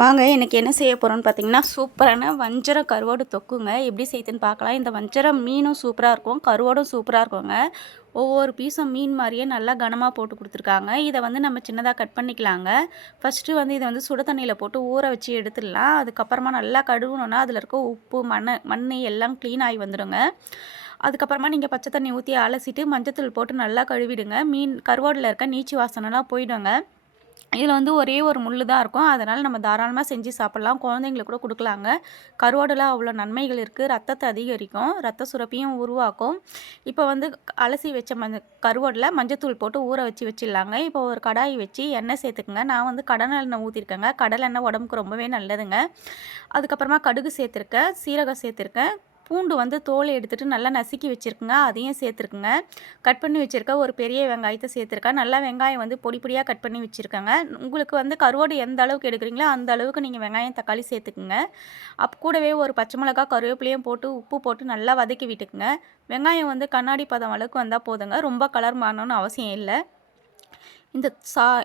வாங்க இன்றைக்கி என்ன செய்ய போகிறோன்னு பார்த்தீங்கன்னா, சூப்பரான வஞ்சர கருவாடு தொக்குங்க. எப்படி செய்யுதுன்னு பார்க்கலாம். இந்த வஞ்சர மீனும் சூப்பராக இருக்கும், கருவாடும் சூப்பராக இருக்குங்க. ஒவ்வொரு பீஸும் மீன் மாதிரியே நல்லா கனமாக போட்டு கொடுத்துருக்காங்க. இதை வந்து நம்ம சின்னதாக கட் பண்ணிக்கலாங்க. ஃபஸ்ட்டு வந்து இதை வந்து சுடு தண்ணியில் போட்டு ஊற வச்சு எடுத்துடலாம். அதுக்கப்புறமா நல்லா கழுவுனோன்னா அதில் இருக்க உப்பு மண் எல்லாம் க்ளீன் ஆகி வந்துடுங்க. அதுக்கப்புறமா நீங்கள் பச்சை தண்ணி ஊற்றி அலசிட்டு மஞ்சத்தூள் போட்டு நல்லா கழுவிடுங்க. கருவாடில் இருக்க நீச்சு வாசனைலாம் போயிடுங்க. இதில் வந்து ஒரே ஒரு முள் தான் இருக்கும். அதனால் நம்ம தாராளமாக செஞ்சு சாப்பிட்லாம். குழந்தைங்களுக்கு கூட கொடுக்கலாங்க. கருவாடுல அவ்வளோ நன்மைகள் இருக்குது. ரத்தத்தை அதிகரிக்கும், ரத்த சுரப்பியும் உருவாக்கும். இப்போ வந்து அலசி வச்ச கருவாடில் மஞ்சத்தூள் போட்டு ஊற வச்சிடலாங்க. இப்போ ஒரு கடாய் வச்சு எண்ணெய் சேர்த்துக்குங்க. நான் வந்து கடலெண்ணெய் ஊற்றிருக்கேங்க. கடலெண்ணெய் உடம்புக்கு ரொம்பவே நல்லதுங்க. அதுக்கப்புறமா கடுகு சேர்த்துருக்கேன், சீரகம் சேர்த்துருக்கேன், பூண்டு வந்து தோல் எடுத்துகிட்டு நல்லா நசுக்கி வச்சுருக்குங்க, அதையும் சேர்த்துருக்குங்க. கட் பண்ணி வச்சுருக்க ஒரு பெரிய வெங்காயத்தை சேர்த்துருக்கேன். நல்லா வெங்காயம் வந்து பொடி பொடியாக கட் பண்ணி வச்சுருக்கேங்க. உங்களுக்கு வந்து கருவாடு எந்த அளவுக்கு எடுக்கிறீங்களோ அந்த அளவுக்கு நீங்கள் வெங்காயம் தக்காளி சேர்த்துக்குங்க. கூடவே ஒரு பச்சை மிளகா கருவேப்பிலையும் போட்டு உப்பு போட்டு நல்லா வதக்கி விட்டுக்குங்க. வெங்காயம் வந்து கண்ணாடி பதம் அளவுக்கு வந்தால் போதுங்க, ரொம்ப கலர் மாறணும்னு அவசியம் இல்லை.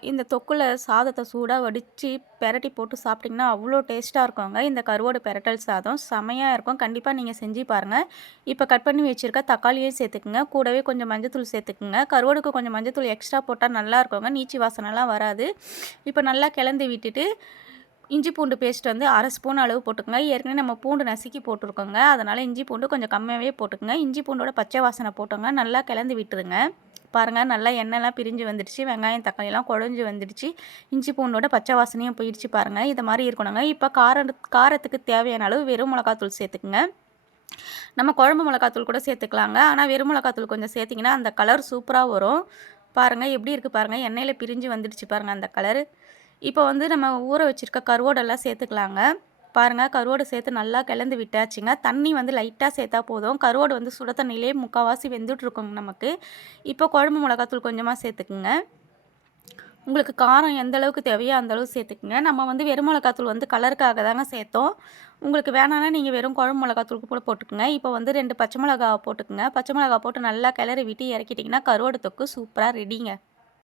இந்த தொக்குல சாதத்தை சூடாக வடித்து பெரட்டி போட்டு சாப்பிட்டிங்கன்னா அவ்வளோ டேஸ்ட்டாக இருக்குங்க. இந்த கருவாடு பெரட்டல் சாதம் செமையாக இருக்கும். கண்டிப்பாக நீங்கள் செஞ்சு பாருங்கள். இப்போ கட் பண்ணி வச்சுருக்க தக்காளியும் சேர்த்துக்குங்க. கூடவே கொஞ்சம் மஞ்சத்தூள் சேர்த்துக்குங்க. கருவாடுக்கு கொஞ்சம் மஞ்சத்தூள் எக்ஸ்ட்ரா போட்டால் நல்லா இருக்குங்க, நீச்சி வாசனைலாம் வராது. இப்போ நல்லா கிளந்து விட்டுட்டு இஞ்சி பூண்டு பேஸ்ட் வந்து 1/2 ஸ்பூன் அளவு போட்டுக்கோங்க. ஏற்கனவே நம்ம பூண்டு நசுக்கி போட்டிருக்கோங்க, அதனால் இஞ்சி பூண்டு கொஞ்சம் கம்மியாகவே போட்டுக்கோங்க. இஞ்சி பூண்டோட பச்சை வாசனை போட்டோங்க, நல்லா கிளந்து விட்டுருங்க. பாருங்கள், நல்லா எண்ணெய்லாம் பிரிஞ்சு வந்துடுச்சு, வெங்காயம் தக்காளிலாம் குழஞ்சி வந்துடுச்சு, இஞ்சி பூண்டோட பச்சை வாசனையும் போயிடுச்சு பாருங்கள். இது மாதிரி இருக்கணுங்க. இப்போ காரத்துக்கு தேவையான அளவு வெறும் மிளகாத்தூள் சேர்த்துக்குங்க. நம்ம குழம்பு மிளகாத்தூள் கூட சேர்த்துக்கலாங்க, ஆனால் வெறும் மிளகாத்தூள் கொஞ்சம் சேர்த்திங்கன்னா அந்த கலர் சூப்பராக வரும். பாருங்கள் எப்படி இருக்குது பாருங்கள், எண்ணெயில் பிரிஞ்சு வந்துடுச்சு பாருங்கள் அந்த கலரு. இப்போ வந்து நம்ம ஊற வச்சுருக்க கருவாடெல்லாம் சேர்த்துக்கலாங்க. பாருங்கள், கருவாடு சேர்த்து நல்லா கிளந்து விட்டாச்சுங்க. தண்ணி வந்து லைட்டாக சேர்த்தா போதும். கருவாடு வந்து சுட தண்ணியிலே முக்கால்வாசி வெந்துட்ருக்குங்க நமக்கு. இப்போ குழம்பு மிளகாத்தூள் கொஞ்சமாக சேர்த்துக்குங்க. உங்களுக்கு காரம் எந்த அளவுக்கு தேவையோ அந்த அளவுக்கு சேர்த்துக்குங்க. நம்ம வந்து வெறும் மிளகாத்தூள் வந்து கலருக்காக தாங்க சேர்த்தோம். உங்களுக்கு வேணான்னா நீங்கள் வெறும் குழம்பு மிளகாத்தூள் கூட போட்டுக்குங்க. இப்போ வந்து 2 பச்சை மிளகா போட்டுக்குங்க. பச்சை மிளகா போட்டு நல்லா கிளறி விட்டு இறக்கிட்டிங்கன்னா கருவாடு தொக்கு சூப்பராக ரெடிங்க.